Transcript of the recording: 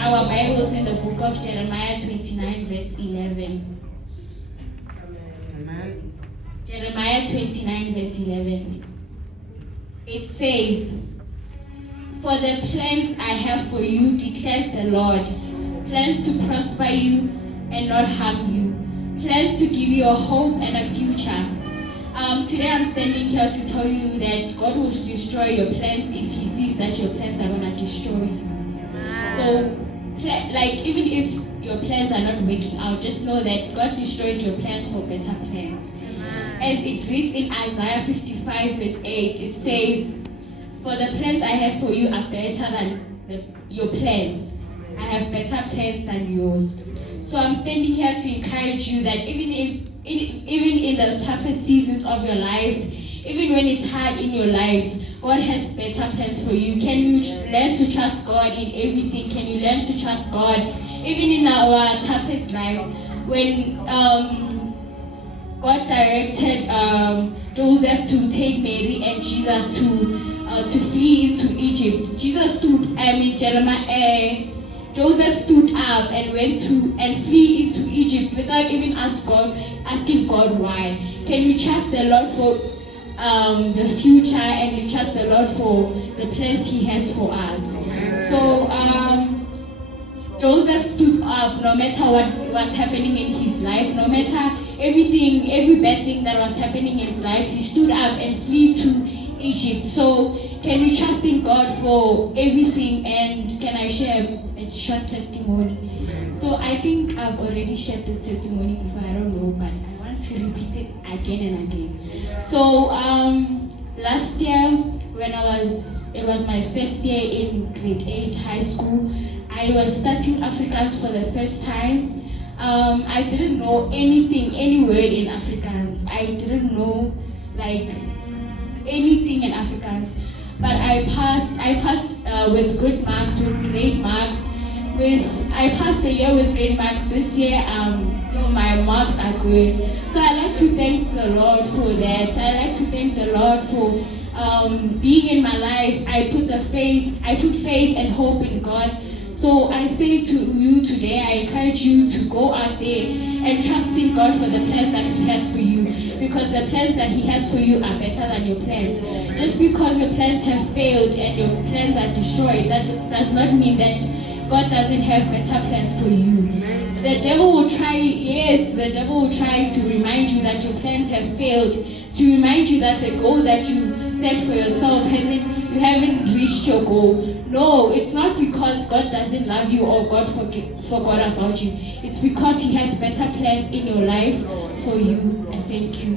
our Bibles in the book of Jeremiah 29 verse 11. Amen. Jeremiah 29 verse 11. It says, "For the plans I have for you, declares the Lord, plans to prosper you and not harm you, plans to give you a hope and a future." Today I'm standing here to tell you that God will destroy your plans if He sees that your plans are going to destroy you. So, even if your plans are not working out, just know that God destroyed your plans for better plans. As it reads in Isaiah 55 verse 8, it says, "For the plans I have for you are better than your plans. I have better plans than yours." So I'm standing here to encourage you that even in the toughest seasons of your life, even when it's hard in your life, God has better plans for you. Can you learn to trust God in everything? Can you learn to trust God even in our toughest life? When God directed Joseph to take Mary and Jesus to flee into Egypt, Joseph stood up and went to and flee into Egypt without even asking God why. Can you trust the Lord for the future, and you trust the Lord for the plans He has for us? So Joseph stood up no matter what was happening in his life, no matter every bad thing that was happening in his life, he stood up and flee to Egypt. So can we trust in God for everything? And can I share a short testimony? So I think I've already shared this testimony before, I don't know, but I want to repeat it again and again. So last year when it was my first year in grade 8 high school, I was studying Afrikaans for the first time. I didn't know any word in Afrikaans. I didn't know anything in Afrikaans, but I passed with good marks, with great marks. I passed the year with great marks. This year, my marks are good. So I like to thank the Lord for that. I like to thank the Lord for being in my life. I put faith and hope in God. So I say to you today, I encourage you to go out there and trust in God for the plans that He has for you, because the plans that He has for you are better than your plans. Just because your plans have failed and your plans are destroyed, that does not mean that God doesn't have better plans for you. The devil will try to remind you that your plans have failed, to remind you that the goal that you set for yourself you haven't reached your goal. No, it's not because God doesn't love you or God forgot about you. It's because He has better plans in your life for you. And thank you.